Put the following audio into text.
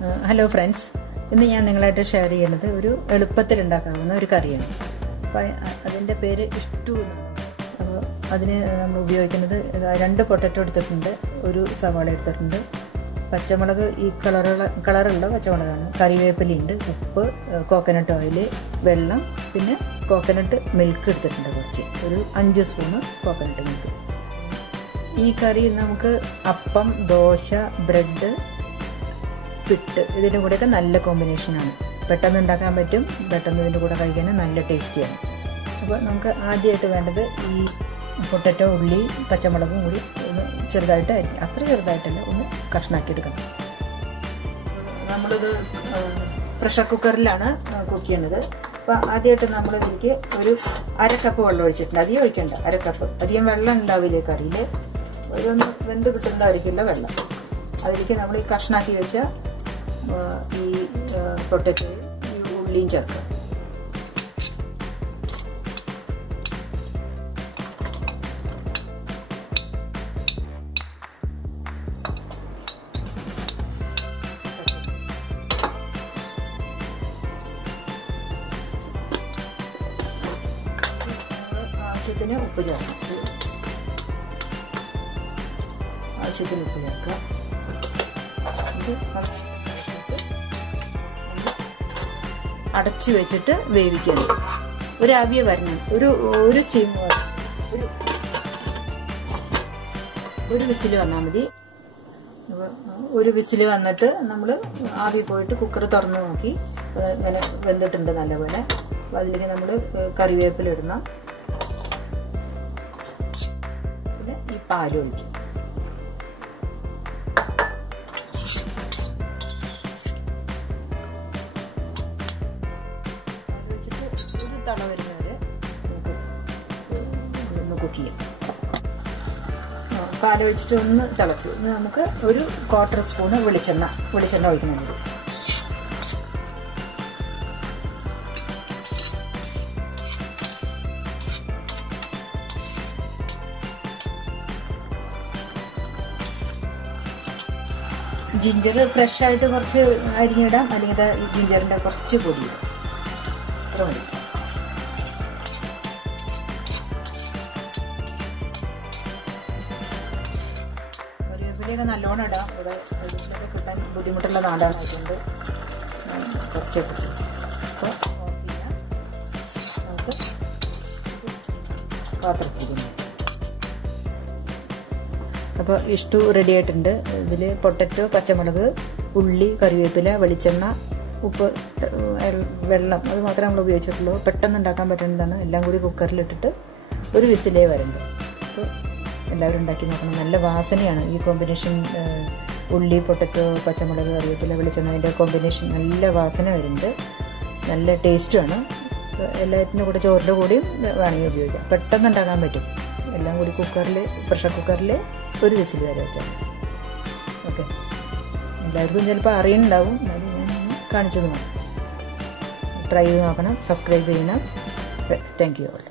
Hello friends, ഇന്ന് ഞാൻ നിങ്ങളായിട്ട് ഷെയർ ചെയ്യുന്നത് ഒരു എളുപ്പത്തിൽ ഉണ്ടാക്കാവുന്ന ഒരു കറിയാണ്. അപ്പോൾ അതിന്റെ പേര് ഇഷ്ടു എന്നാണ്. അപ്പോൾ അതിന് നമ്മൾ ഉപയോഗിക്കുന്നത് രണ്ട് പൊട്ടറ്റോ എടുത്തിട്ടുണ്ട്, ഒരു സവാള എടുത്തിട്ടുണ്ട്, പച്ചമുളക് ഈ കളറുള്ള പച്ചമുളകാണ്, കറിവേപ്പിലയുണ്ട്, ഉപ്പ്, കോക്കനട്ട് ഓയിൽ, വെള്ളം, പിന്നെ കോക്കനട്ട് മിൽക്ക് എടുത്തിട്ടുണ്ട് കുറച്ച്, ഒരു 5 സ്പൂണ് കോക്കനട്ട് മിൽക്ക്. ഈ കറി നമുക്ക് അപ്പം, ദോശ, ബ്രെഡ്, പിട്ട് ഇതിൻ്റെ കൂടെയൊക്കെ നല്ല കോമ്പിനേഷനാണ്. പെട്ടെന്ന് ഉണ്ടാക്കാൻ പറ്റും, പെട്ടെന്ന് ഇതിൻ്റെ കൂടെ കഴിക്കാൻ നല്ല ടേസ്റ്റിയാണ്. അപ്പോൾ നമുക്ക് ആദ്യമായിട്ട് വേണ്ടത് ഈ പൊട്ടറ്റോ, ഉള്ളി, പച്ചമുളകും കൂടി ഒന്ന് ചെറുതായിട്ട് അരിഞ്ഞ്, അത്ര ചെറുതായിട്ടല്ല, ഒന്ന് കഷ്ണാക്കിയെടുക്കണം. നമ്മളിത് പ്രഷർ കുക്കറിലാണ് കുക്ക് ചെയ്യുന്നത്. അപ്പോൾ ആദ്യമായിട്ട് നമ്മളിതിലേക്ക് ഒരു 1/2 കപ്പ് വെള്ളം ഒഴിച്ചിട്ടുണ്ട്. അധികം ഒഴിക്കേണ്ട, 1/2 കപ്പ്. അധികം വെള്ളം ഉണ്ടാവില്ലേ കറിയിൽ, ഒന്ന് വെന്ത് കിട്ടുന്നതായിരിക്കില്ല വെള്ളം. അതിലേക്ക് നമ്മൾ ഈ കഷ്ണാക്കി വെച്ച ഈ പൊട്ടറ്റോയും ഈ ഉള്ളിയും ചേർക്കുക. ആവശ്യത്തിന് ഉപ്പ് ചേർക്കുക, ആവശ്യത്തിന് ഉപ്പ് ചേർക്കുക. അടച്ചു വെച്ചിട്ട് വേവിക്കണം. ഒരു ആവിയ വരണം, ഒരു സ്റ്റീം വരണം, ഒരു വിസിൽ വന്നാൽ മതി. ഒരു വിസിൽ വന്നിട്ട് നമ്മൾ ആവി പോയിട്ട് കുക്കർ തുറന്ന് നോക്കി ഇങ്ങനെ വെന്തിട്ടുണ്ട് നല്ലപോലെ. അപ്പോൾ അതിലേക്ക് നമ്മൾ കറിവേപ്പില ഇടണം, പിന്നെ ഈ പാലൊഴിക്കും. തള വരുന്നവരെ നമുക്ക് ഒന്ന് കുക്ക് ചെയ്യാം. പാലൊഴിച്ചിട്ട് ഒന്ന് തിളച്ചു. നമുക്ക് ഒരു 1/4 സ്പൂണ് വെളിച്ചെണ്ണ ഒഴിക്കുന്നുണ്ട്. ജിഞ്ചർ ഫ്രഷ് ആയിട്ട് കുറച്ച് അരിഞ്ഞിടാം, അല്ലെങ്കിൽ ജിഞ്ചറിൻ്റെ കുറച്ച് പൊടിയിടാം, അത്ര മതി. കറിവേപ്പിലയൊക്കെ നല്ലോണം ഇടാം. ഇവിടെ വെളിച്ചെണ്ണയൊക്കെ കിട്ടാൻ ബുദ്ധിമുട്ടുള്ള നാടാണ്, അതുകൊണ്ട് കുറച്ച് കിട്ടും. അപ്പോൾ നമുക്ക് പാത്രത്തിൽ. അപ്പോൾ ഇഷ്ടു റെഡി ആയിട്ടുണ്ട്. ഇതിൽ പൊട്ടറ്റോ, പച്ചമുളക്, ഉള്ളി, കറിവേപ്പില, വെളിച്ചെണ്ണ, ഉപ്പ്, വെള്ളം, അത് മാത്രമേ നമ്മൾ ഉപയോഗിച്ചിട്ടുള്ളൂ. പെട്ടെന്ന് ഉണ്ടാക്കാൻ പറ്റുന്നതാണ്. എല്ലാം കൂടി കുക്കറിലിട്ടിട്ട് ഒരു വിസിലേ വരുന്നത്. അപ്പോൾ എല്ലാവരും ഉണ്ടാക്കി നോക്കണം. നല്ല വാസനയാണ് ഈ കോമ്പിനേഷൻ. ഉള്ളി, പൊട്ടറ്റോ, പച്ചമുളക്, കറിവേപ്പില, വെളിച്ചെണ്ണ, അതിൻ്റെ കോമ്പിനേഷൻ നല്ല വാസന വരുന്നുണ്ട്, നല്ല ടേസ്റ്റുമാണ്. എല്ലാത്തിൻ്റെ കൂടെ ചോറിൻ്റെ കൂടിയും വേണമെങ്കിൽ ഉപയോഗിക്കാം. പെട്ടെന്ന് ഉണ്ടാക്കാൻ പറ്റും. എല്ലാം കൂടി പ്രഷർ കുക്കറിൽ ഒരു വിസിൽ വരെ വെച്ചാൽ. ഓക്കെ, എല്ലാവർക്കും ചിലപ്പോൾ അറിയുന്നുണ്ടാവും, എന്നാലും ഞാൻ കാണിച്ചു നോക്കാം. ട്രൈ ചെയ്ത് നോക്കണം, സബ്സ്ക്രൈബ് ചെയ്യണം. Thank you all.